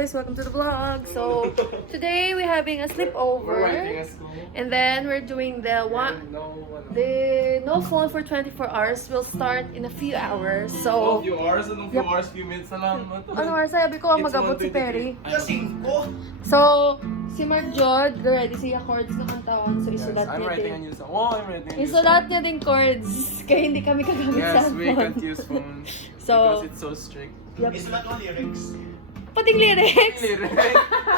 guys, welcome to the vlog. So today we're having a sleepover, and then we're doing the no phone for 24 hours. Will start in a few hours. So few hours? Anong few hours? Few minutes na lang. ano oras sabi ko magabot si Perry. So si Mark Jod, ready siya chords na kantawan. So isulat I'm niya writing a din. new song. Oh, I'm writing a new song. Isulat niya din chords. Kaya hindi kami kagamit sa Yes, we phone. can't use phones So, because it's so strict. Yep. Isulat mo lyrics. Pating lyrics. Lyric?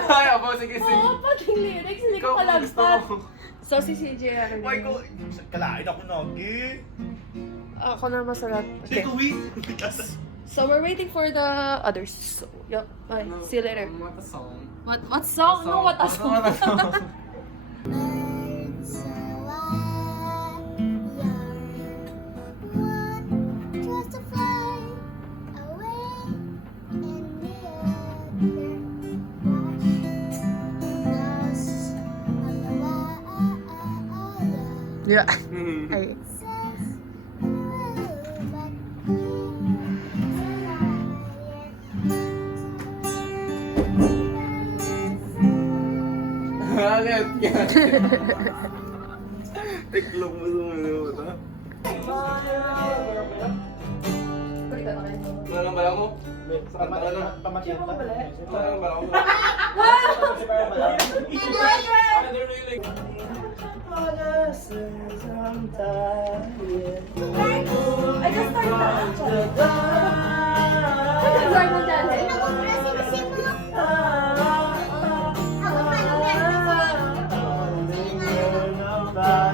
Ay, abo, sige, sige. Oo, pating lyrics. Hindi ko Ikaw kung gusto kalagpat. mo. So si CJ ano Why yun? ko? Kalain ako nogi. Ako na masulat. Okay. Take a week. So we're waiting for the others. So, yep. Bye. No, See you later. What a song. What song? No, what a song. What a song. Birds alive, one tries to fly away, and the other lost on the wire. Yeah. Says, Ay. but Bakit? Tiklong mo sa mga mata. Ano lang bala mo? Sa kanta na. Pamatiyan ka. Ano lang bala mo? I just started Sorry mo dyan. Nag-umpres mo. Ako pa,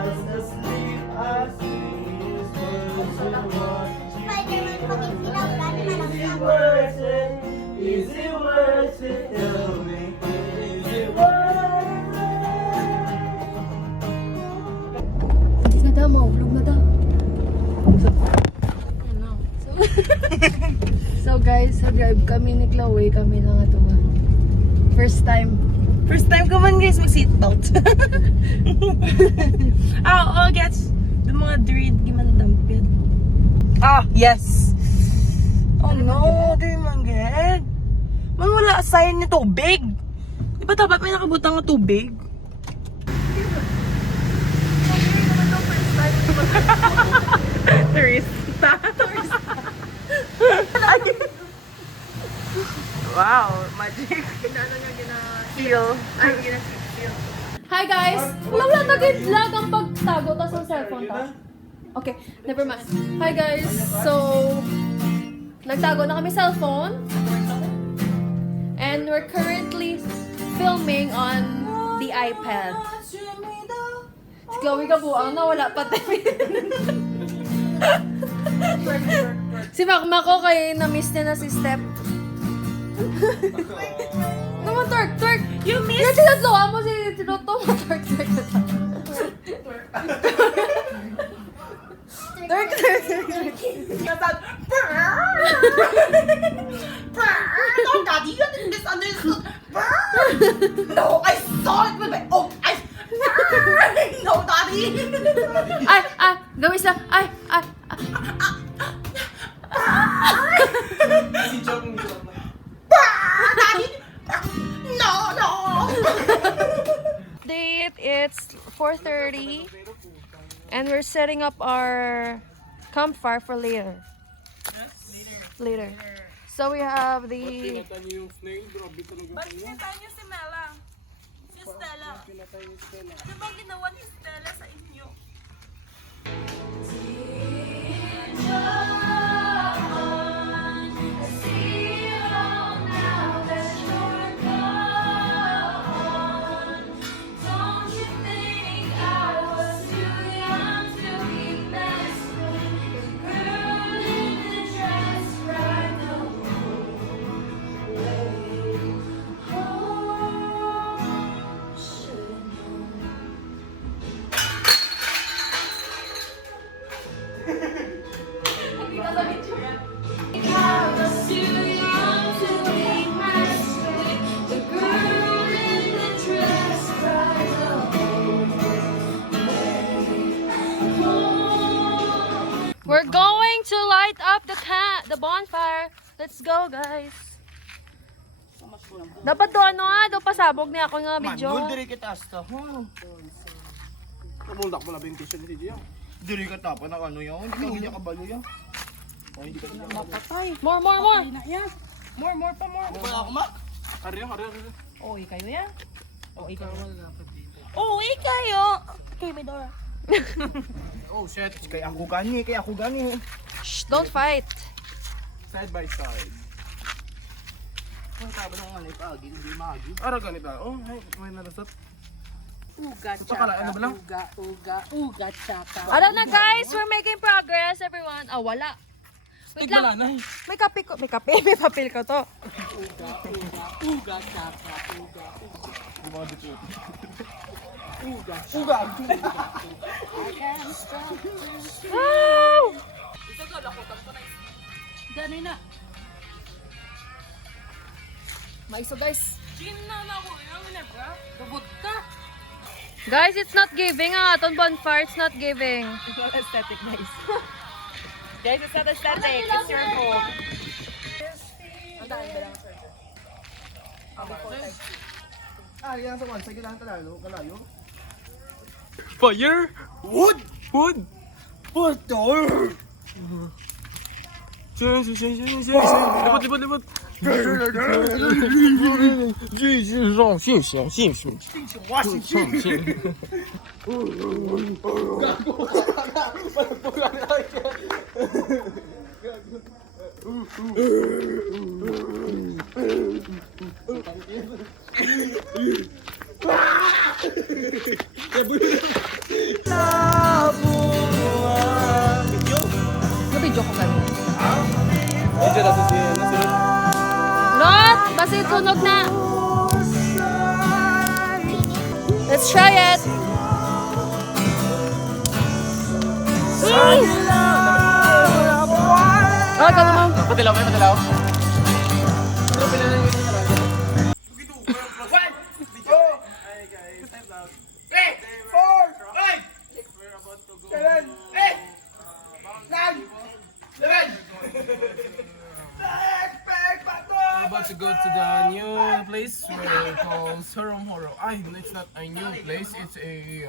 Spider-Man, pag ikilaw, lalo na lang Hindi na daw, mahulog na daw. So guys, sa drive kami ni Chloe, kami na nga ito. First time. First time ko man guys mag-seatbelt. Oh, gets the mga dread giman dampit. Yes. Oh no, di man get. Man wala sign ni tubig. Di ba dapat may nakabutang na tubig? Turista. Wow, magic. Hi guys! Wala nag-vlog ang pagtago tas ang cellphone ta. Okay, never mind. Hi guys! So, nagtago na kami cellphone. And we're currently filming on the iPad. Si Chloe kabuang na wala pa tayo. Si Makmako kay na-miss niya na si Step. Naman, twerk! You miss. Yung tinatloa mo si Tinoto, twerk. Twerk. No, Daddy, you didn't misunderstood. No, I saw it with my own eyes. No, Daddy. Gawin sa, Si Chong Chong. Daddy. No. Date, it's 4:30 and we're setting up our campfire for later. Later. So we have the Pinatay niyo yung snail, grabe talaga Ba't kayo. pinatay niyo si Mela? Si Stella. Pinatay niyo Stella. Ano bang ginawa ni Stella sa inyo? We're going to light up the bonfire. Let's go, guys. Dapat do ano do pasabog niya ako nga video. Manul, diri kita asta. Pumuntak mo na bentisyon si Gio. Diri ka tapa ng ano yun. Hindi ka ganyan kabalo yan. O, hindi ka ganyan kabalo. More, more, more. More pa, more. Wala ako ma. Ariyo. Uwi kayo yan. Uwi kayo. Uwi kayo. Kay Medora. Oh shit. Kaya ako gani. Shh, don't fight. Side by side. Ang taba ng ano ipagi, hindi maagi. Ara ganito. Oh, ay, may nalasot. Uga, Ito pala, ano ba lang? uga, tsaka. Ano na guys, we're making progress everyone. Ah, wala. Wait lang. na. May kape ko. May kape. May papel ko to. Uga, tsaka, uga. Wow! Gano'n na. Maiso guys. Gin na ako yung nabra. Bubot ka. Guys, it's not giving ah. Aton bonfire, it's not giving. It's not aesthetic, guys. Guys, it's not aesthetic. It's your home. Ah, yan sa one. Sige lang kalayo. Fire! Wood! Wood! Butter! Libot! 继续上信息。哇，喜剧！Nabidyo ko kanina. Medyo nasunod. Rod! Basta tunog na. Let's try it. Oh, kamo mo. Patilaw. We're about to go to the new place where it calls Hurom Horo. It's not a new place. It's a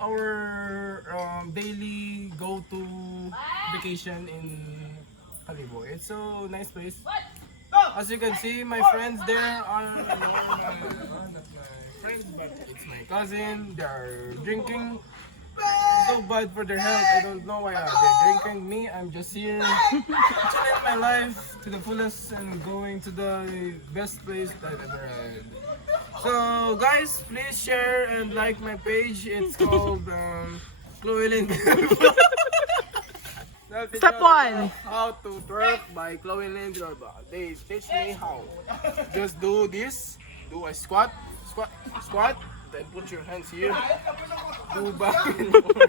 our daily go-to vacation in Kalibo. It's a nice place. As you can see, my friends there are not my friends, but it's my cousin. They're drinking. So bad for their health. I don't know why they're drinking. Me, I'm just here enjoying my life to the fullest and going to the best place that I've ever had. So guys, please share and like my page. It's called Chloe Lynn. Step one. How to twerk by Chloe Lynn. They teach me how. Just do this. Do a squat. Then put your hands here. Do back and forth.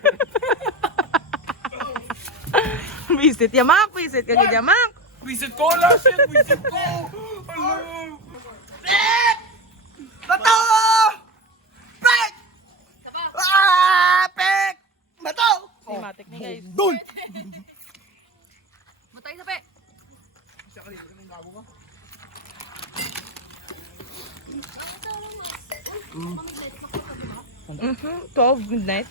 Visit yamak, visit ka yamak. Visit ko lang, shit! Visit ko! Hello! Bato! Pek! Pek! Bato! Cinematic ni guys. Dun! Matay sa pe. Mhm, 12 midnight.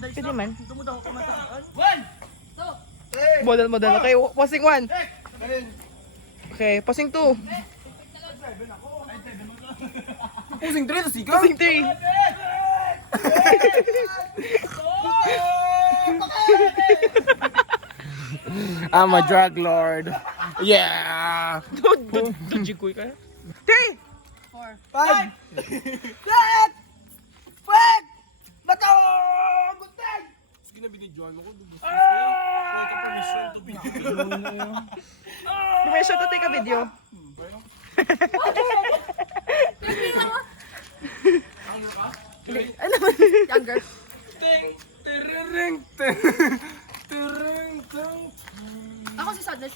Pwede man. Model. Okay, passing 1. Okay, passing 2. Pusing 3 sa sigaw! Passing 3. I'm a drug lord. Yeah! Dujikoy ka. 3. 5! Pek! Pek! Bato! Buntag! Sige na binidyoan mo ko. Permission to take a video. Younger. Ako si Sadness.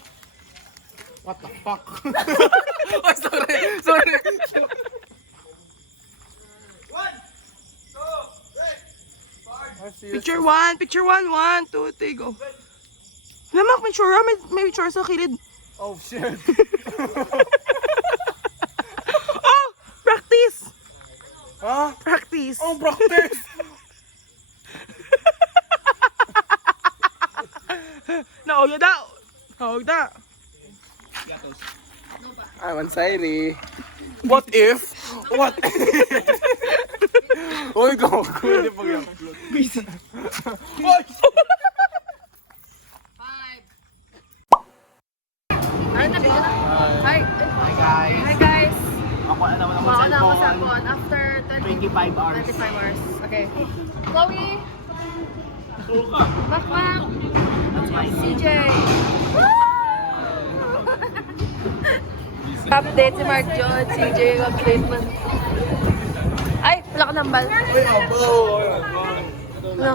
What the fuck? Oh, sorry. Picture 1, 1, 2, 3, go. Lamak, may picture sa kilid. Oh shit. ang practice! Naog na daw! Naog na! I want Sairi. What if? What if? Uy, go! Hindi pag-upload. Busy. Hi. Hi guys. Hi guys. Ako na naman Wow, na ako sa phone after 25 hours. 25 hours. Okay. Chloe. Bakbak. CJ. Update si Mark John, CJ, update man. Ay, wala ka nambal. No.